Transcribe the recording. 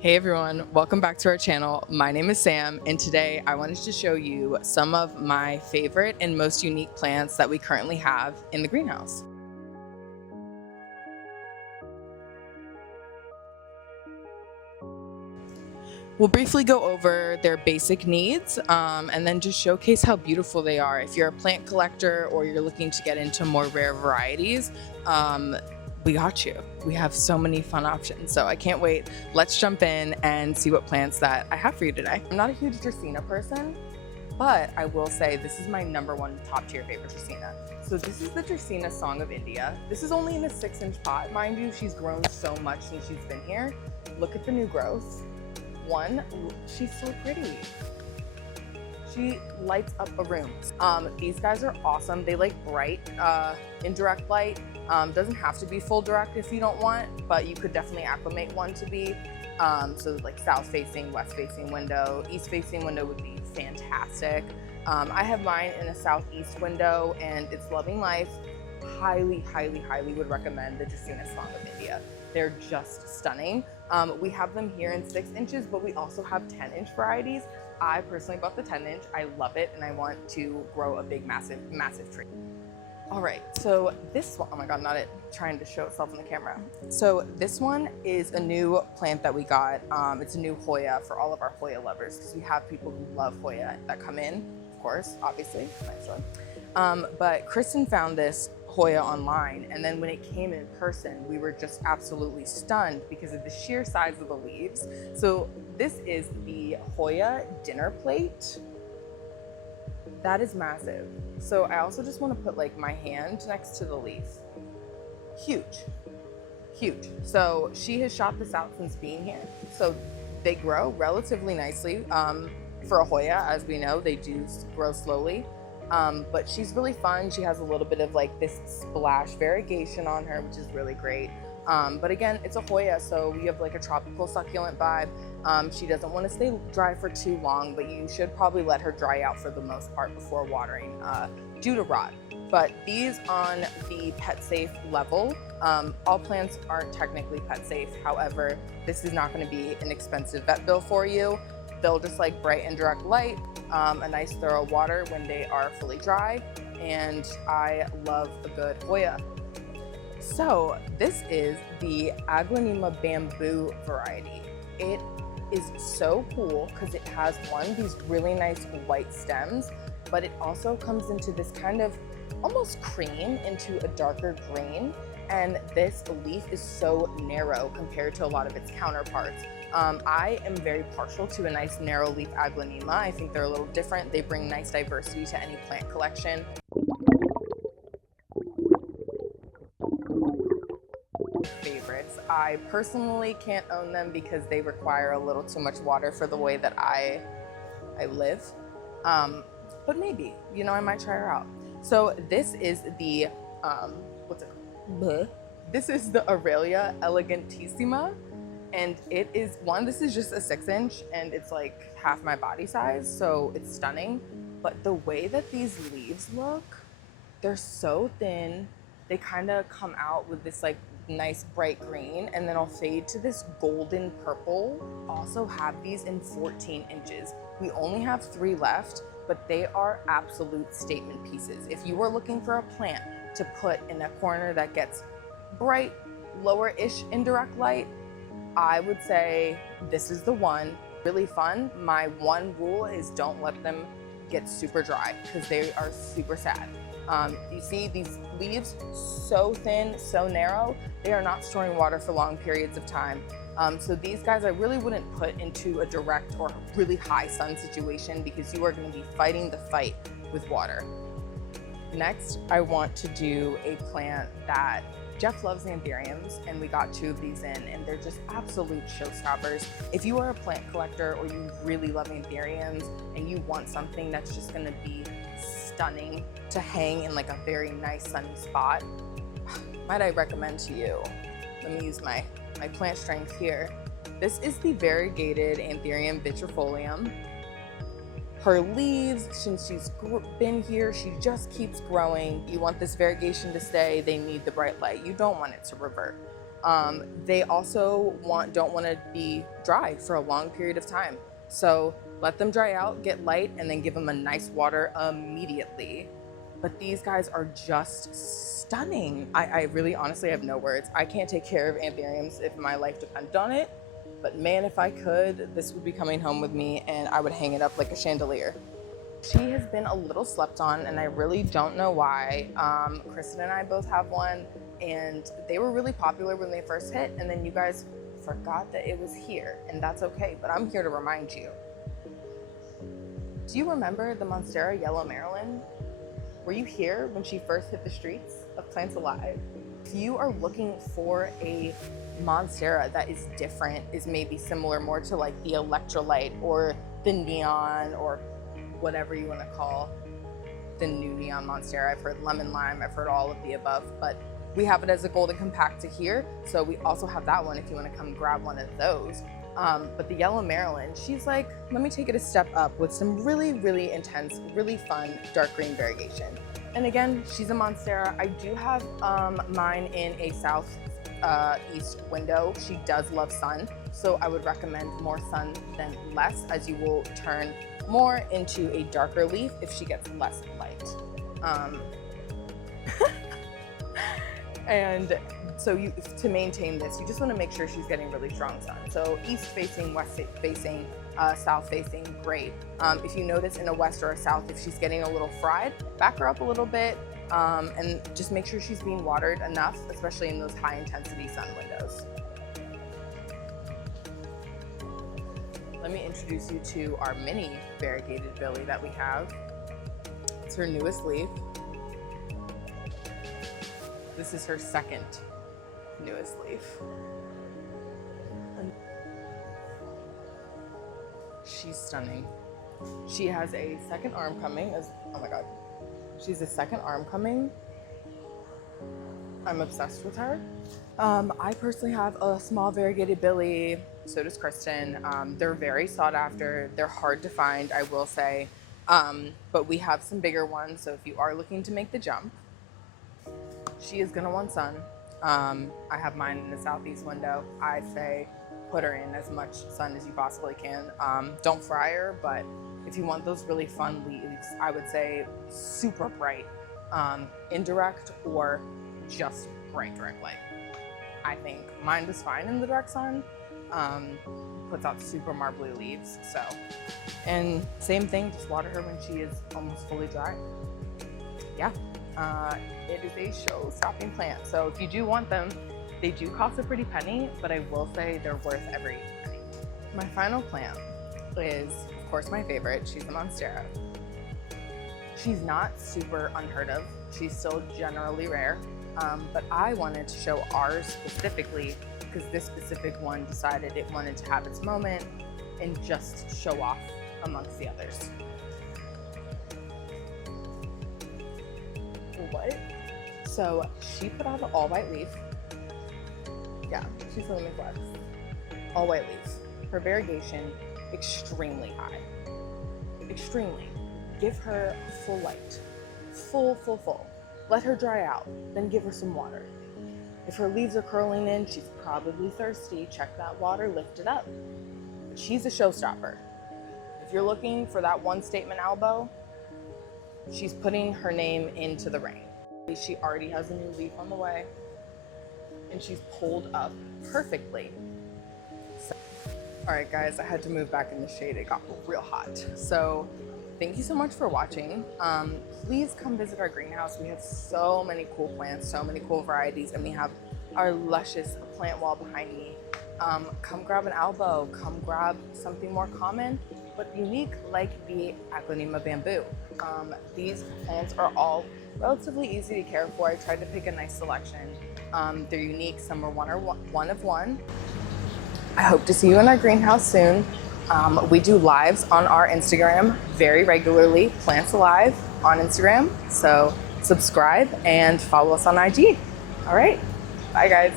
Hey everyone, welcome back to our channel. My name is Sam, and today I wanted to show you some of my favorite and most unique plants that we currently have in the greenhouse. We'll briefly go over their basic needs and then just showcase how beautiful they are. If you're a plant collector or you're looking to get into more rare varieties, we got you. We have so many fun options. So I can't wait. Let's jump in and see what plants that I have for you today. I'm not a huge Dracaena person, but I will say this is my #1 top tier favorite Dracaena. So this is the Dracaena Song of India. This is only in a 6-inch pot. Mind you, she's grown so much since she's been here. Look at the new growth. One, she's so pretty. She lights up a room. These guys are awesome. They like bright, indirect light. Doesn't have to be full direct if you don't want, but you could definitely acclimate one to be. So like south facing, west facing window, east facing window would be fantastic. I have mine in a southeast window and it's loving life. Highly, highly, highly would recommend the Dracaena Song of India. They're just stunning. We have them here in 6 inches, but we also have 10-inch varieties. I personally bought the 10-inch. I love it, and I want to grow a big, massive, massive tree. All right, so this one, oh my God, not it trying to show itself in the camera. So this one is a new plant that we got. It's a new Hoya for all of our Hoya lovers, because we have people who love Hoya that come in, of course, obviously, nice one. But Kristen found this Hoya online, and then when it came in person, we were just absolutely stunned because of the sheer size of the leaves. So this is the Hoya dinner plate. That is massive. So I also just want to put like my hand next to the leaf. Huge, huge. So she has shot this out since being here. So they grow relatively nicely. For a Hoya, as we know, they do grow slowly. But she's really fun. She has a little bit of like this splash variegation on her, which is really great. But again, it's a Hoya, so we have like a tropical succulent vibe. She doesn't want to stay dry for too long, but you should probably let her dry out for the most part before watering due to rot. But these on the pet safe level, all plants aren't technically pet safe. However, this is not going to be an expensive vet bill for you. They'll just like bright and direct light, a nice thorough water when they are fully dry, and I love a good Hoya. So this is the Aglaonema bamboo variety. It is so cool because it has these really nice white stems, but it also comes into this kind of almost cream into a darker green. And this leaf is so narrow compared to a lot of its counterparts. I am very partial to a nice narrow leaf Aglaonema. I think they're a little different. They bring nice diversity to any plant collection. Favorites. I personally can't own them because they require a little too much water for the way that I live. But maybe, you know, I might try her out. So this is the, what's it called? Bleh. This is the Aralia elegantissima. And it is this is just a 6-inch and it's like half my body size. So it's stunning. But the way that these leaves look, they're so thin. They kind of come out with this like nice bright green and then I'll fade to this golden purple. Also have these in 14 inches. We only have 3 left, but they are absolute statement pieces. If you were looking for a plant to put in a corner that gets bright, lower-ish indirect light, I would say this is the one. Really fun. My one rule is don't let them get super dry because they are super sad. You see these leaves so thin, so narrow, they are not storing water for long periods of time. So these guys I really wouldn't put into a direct or really high sun situation because you are going to be fighting the fight with water. Next, I want to do a plant that Jeff loves anthuriums, and we got 2 of these in, and they're just absolute showstoppers. If you are a plant collector or you really love anthuriums and you want something that's just gonna be stunning to hang in like a very nice sunny spot, might I recommend to you, let me use my plant strength here. This is the variegated Anthurium vitrifolium. Her leaves, since she's been here, she just keeps growing. You want this variegation to stay, they need the bright light. You don't want it to revert. They also don't want to be dry for a long period of time. So let them dry out, get light, and then give them a nice water immediately. But these guys are just stunning. I really honestly have no words. I can't take care of anthuriums if my life depended on it. But man, if I could, this would be coming home with me and I would hang it up like a chandelier. She has been a little slept on and I really don't know why. Kristen and I both have one and they were really popular when they first hit, and then you guys forgot that it was here, and that's okay, but I'm here to remind you. Do you remember the Monstera Yellow Maryland? Were you here when she first hit the streets of Plants Alive? If you are looking for a Monstera that is different, is maybe similar more to like the Electrolyte or the Neon or whatever you want to call the new Neon Monstera. I've heard Lemon Lime, I've heard all of the above, but we have it as a Golden Compacta here, so we also have that one if you want to come grab one of those. But the Yellow Maryland, she's like, let me take it a step up with some really, really intense, really fun dark green variegation. And again, she's a Monstera. I do have mine in a south east window. She does love sun, so I would recommend more sun than less, as you will turn more into a darker leaf if she gets less light. And so to maintain this, you just want to make sure she's getting really strong sun. So east facing, west facing, south facing, great. If you notice in a west or a south, if she's getting a little fried, back her up a little bit, and just make sure she's being watered enough, especially in those high intensity sun windows. Let me introduce you to our mini variegated Billy that we have. It's her newest leaf. This is her second newest leaf. She's stunning. She has a second arm coming. Oh my God. She's a second arm coming. I'm obsessed with her. I personally have a small variegated Billy. So does Kristen. They're very sought after. They're hard to find, I will say. But we have some bigger ones. So if you are looking to make the jump, she is gonna want sun. I have mine in the southeast window. I say put her in as much sun as you possibly can. Don't fry her, but if you want those really fun leaves, I would say super bright, indirect or just bright direct light. I think mine was fine in the direct sun. Puts out super marbly leaves, so. And same thing, just water her when she is almost fully dry. Yeah. It is a show-stopping plant. So if you do want them, they do cost a pretty penny, but I will say they're worth every penny. My final plant is, of course, my favorite. She's a Monstera. She's not super unheard of. She's still generally rare, but I wanted to show ours specifically because this specific one decided it wanted to have its moment and just show off amongst the others. What? So she put out an all white leaf. Yeah, she's a lemon flex. All white leaf. Her variegation, extremely high. Extremely. Give her full light. Full. Let her dry out, then give her some water. If her leaves are curling in, she's probably thirsty. Check that water, lift it up. But she's a showstopper. If you're looking for that one statement elbow, she's putting her name into the ring. She already has a new leaf on the way, and she's pulled up perfectly. So, all right, guys, I had to move back in the shade. It got real hot. So thank you so much for watching. Please come visit our greenhouse. We have so many cool plants, so many cool varieties, and we have our luscious plant wall behind me. Come grab an elbow, come grab something more common but unique like the Aglaonema bamboo. These plants are all relatively easy to care for. I tried to pick a nice selection. They're unique. Some are one of one. I hope to see you in our greenhouse soon. We do lives on our Instagram very regularly, Plants Alive on Instagram. So subscribe and follow us on IG. All right, bye guys.